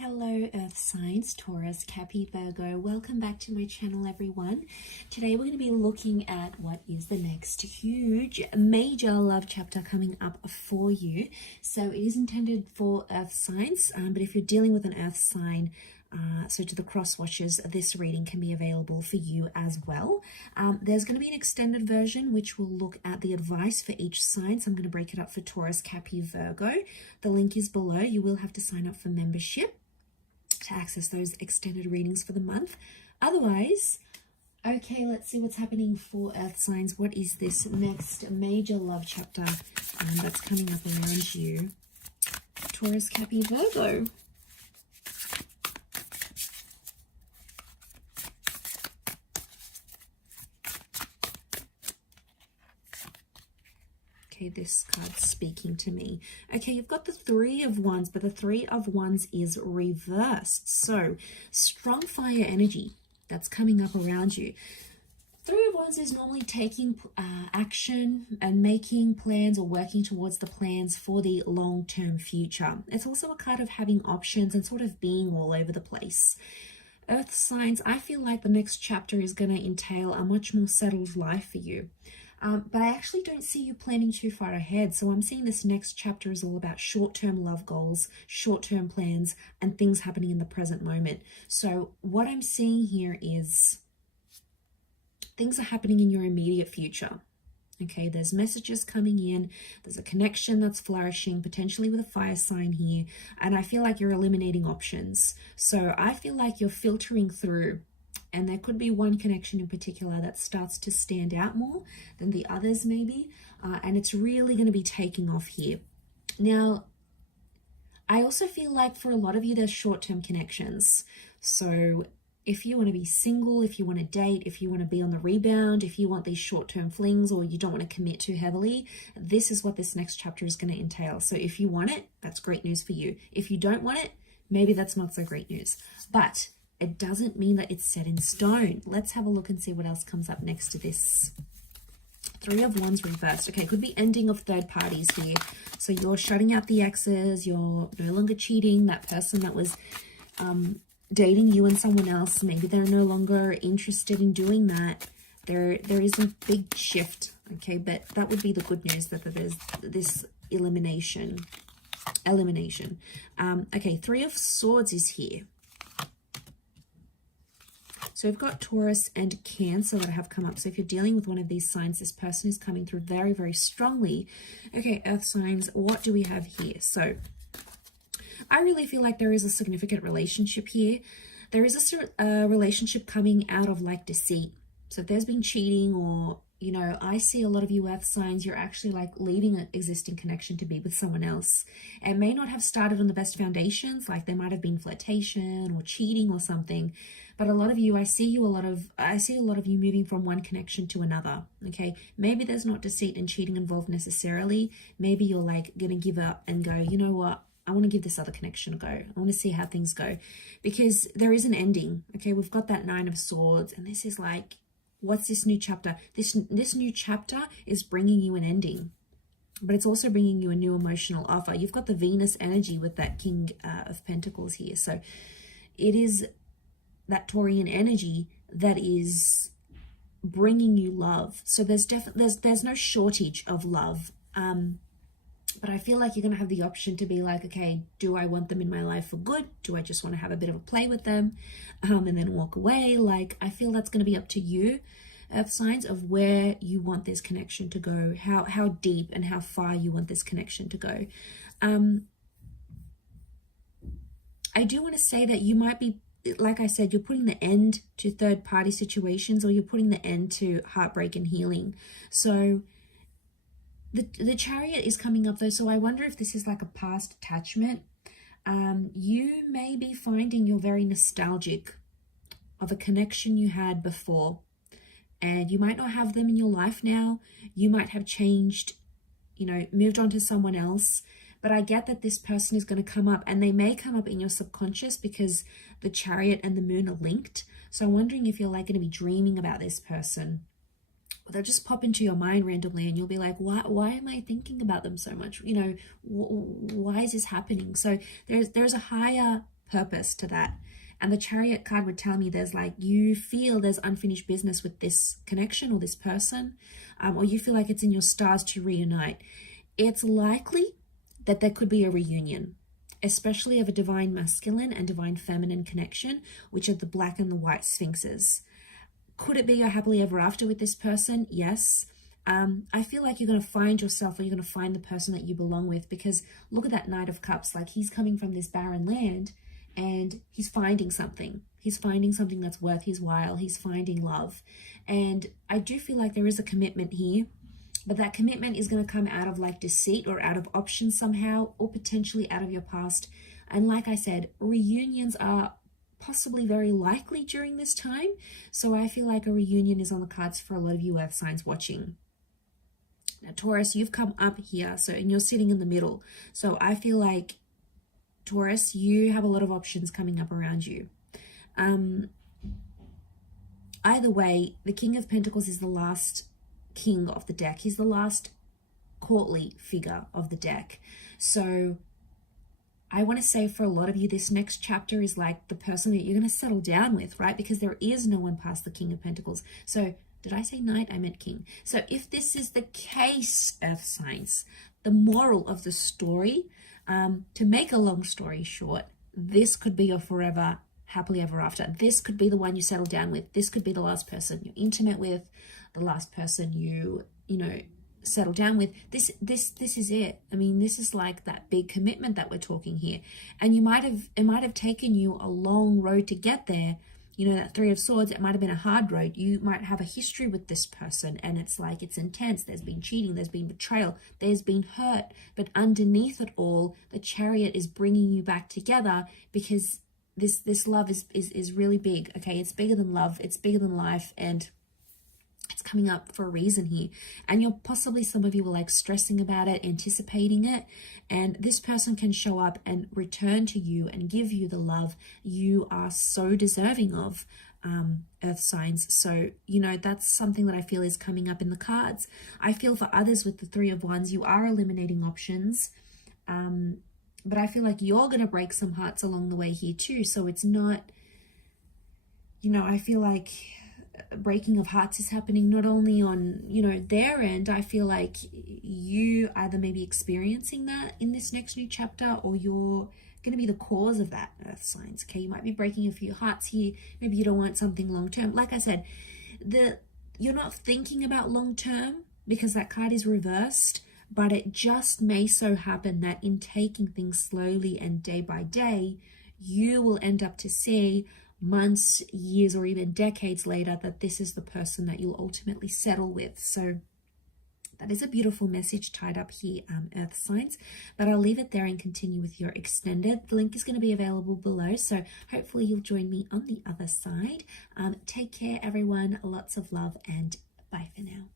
Hello Earth signs, Taurus, Capi, Virgo. Welcome back to my channel, everyone. Today we're going to be looking at what is the next huge, major love chapter coming up for you. So it is intended for Earth signs, but if you're dealing with an Earth sign, so to the cross watchers, this reading can be available for you as well. There's going to be an extended version which will look at the advice for each sign. So I'm going to break it up for Taurus, Capi, Virgo. The link is below. You will have to sign up for membership to access those extended readings for the month. Otherwise, okay, let's see what's happening for Earth signs. What is this next major love chapter that's coming up around you? Taurus, Capi, Virgo. Okay, this card's speaking to me. Okay, you've got the Three of Wands, but the Three of Wands is reversed. So, strong fire energy that's coming up around you. Three of Wands is normally taking action and making plans or working towards the plans for the long-term future. It's also a card of having options and sort of being all over the place. Earth signs, I feel like the next chapter is going to entail a much more settled life for you. But I actually don't see you planning too far ahead. So I'm seeing this next chapter is all about short-term love goals, short-term plans, and things happening in the present moment. So what I'm seeing here is things are happening in your immediate future. Okay, there's messages coming in. There's a connection that's flourishing, potentially with a fire sign here. And I feel like you're eliminating options. So I feel like you're filtering through. And there could be one connection in particular that starts to stand out more than the others maybe. And it's really going to be taking off here. Now, I also feel like for a lot of you, there's short-term connections. So if you want to be single, if you want to date, if you want to be on the rebound, if you want these short-term flings or you don't want to commit too heavily, this is what this next chapter is going to entail. So if you want it, that's great news for you. If you don't want it, maybe that's not so great news. But it doesn't mean that it's set in stone. Let's have a look and see what else comes up next to this. Three of Wands reversed. Okay, could be ending of third parties here. So you're shutting out the exes. You're no longer cheating. That person that was dating you and someone else, maybe they're no longer interested in doing that. There is a big shift. Okay, but that would be the good news, that there's this elimination. Okay, Three of Swords is here. So we've got Taurus and Cancer that have come up. So if you're dealing with one of these signs, this person is coming through very, very strongly. Okay, Earth signs, what do we have here? So I really feel like there is a significant relationship here. There is a relationship coming out of like deceit. So if there's been cheating or, you know, I see a lot of you Earth signs, you're actually like leaving an existing connection to be with someone else. It may not have started on the best foundations, like there might have been flirtation or cheating or something. But a lot of you, I see a lot of you moving from one connection to another. Okay, maybe there's not deceit and cheating involved necessarily. Maybe you're like gonna give up and go, you know what? I want to give this other connection a go. I want to see how things go, because there is an ending. Okay, we've got that Nine of Swords, and this is like, what's this new chapter? This new chapter is bringing you an ending, but it's also bringing you a new emotional offer. You've got the Venus energy with that King of Pentacles here. So it is that Taurian energy that is bringing you love. So there's no shortage of love. But I feel like you're going to have the option to be like, okay, do I want them in my life for good? Do I just want to have a bit of a play with them and then walk away? Like, I feel that's going to be up to you, Earth signs, of where you want this connection to go, how deep and how far you want this connection to go. I do want to say that you might be, like I said, you're putting the end to third party situations, or you're putting the end to heartbreak and healing. So the Chariot is coming up though. So I wonder if this is like a past attachment. You may be finding you're very nostalgic of a connection you had before, and you might not have them in your life now. You might have changed, you know, moved on to someone else. But I get that this person is going to come up, and they may come up in your subconscious because the Chariot and the Moon are linked. So I'm wondering if you're like going to be dreaming about this person. They'll just pop into your mind randomly, and you'll be like, why am I thinking about them so much? You know, why is this happening? So there's a higher purpose to that. And the Chariot card would tell me there's like, you feel there's unfinished business with this connection or this person, or you feel like it's in your stars to reunite. It's likely that there could be a reunion, especially of a divine masculine and divine feminine connection, which are the black and the white sphinxes. Could it be a happily ever after with this person? Yes. I feel like you're going to find yourself, or you're going to find the person that you belong with, because look at that Knight of Cups. Like, he's coming from this barren land and he's finding something. He's finding something that's worth his while. He's finding love. And I do feel like there is a commitment here, but that commitment is going to come out of like deceit or out of options somehow, or potentially out of your past. And like I said, reunions are possibly very likely during this time. So I feel like a reunion is on the cards for a lot of you earth signs watching. Now, Taurus, you've come up here, and you're sitting in the middle. So I feel like, Taurus, you have a lot of options coming up around you. Either way, the King of Pentacles is the last king of the deck. He's the last courtly figure of the deck. So I want to say for a lot of you, this next chapter is like the person that you're going to settle down with, right? Because there is no one past the King of Pentacles. So did I say knight? I meant king. So if this is the case, earth signs, the moral of the story, to make a long story short, this could be your forever happily ever after. This could be the one you settle down with. This could be the last person you're intimate with, the last person you settle down with. This is it. I mean, this is like that big commitment that we're talking here. And it might have taken you a long road to get there. That Three of Swords, it might have been a hard road. You might have a history with this person, and it's like, it's intense. There's been cheating, there's been betrayal, there's been hurt. But underneath it all, the Chariot is bringing you back together, because this love is really big. Okay, it's bigger than love, it's bigger than life, and it's coming up for a reason here. And you're possibly, some of you were like stressing about it, anticipating it, and this person can show up and return to you and give you the love you are so deserving of, earth signs. So that's something that I feel is coming up in the cards. I feel for others with the Three of Wands, you are eliminating options, but I feel like you're going to break some hearts along the way here too. So it's not, I feel like breaking of hearts is happening not only on their end. I feel like you either may be experiencing that in this next new chapter, or you're going to be the cause of that, earth signs. Okay, you might be breaking a few hearts here. Maybe you don't want something long term. Like I said, you're not thinking about long term because that card is reversed, but it just may so happen that in taking things slowly and day by day, you will end up to see months, years, or even decades later that this is the person that you'll ultimately settle with. So that is a beautiful message tied up here, earth signs. But I'll leave it there and continue with your extended. The link is going to be available below, so hopefully you'll join me on the other side. Take care, everyone. Lots of love, and bye for now.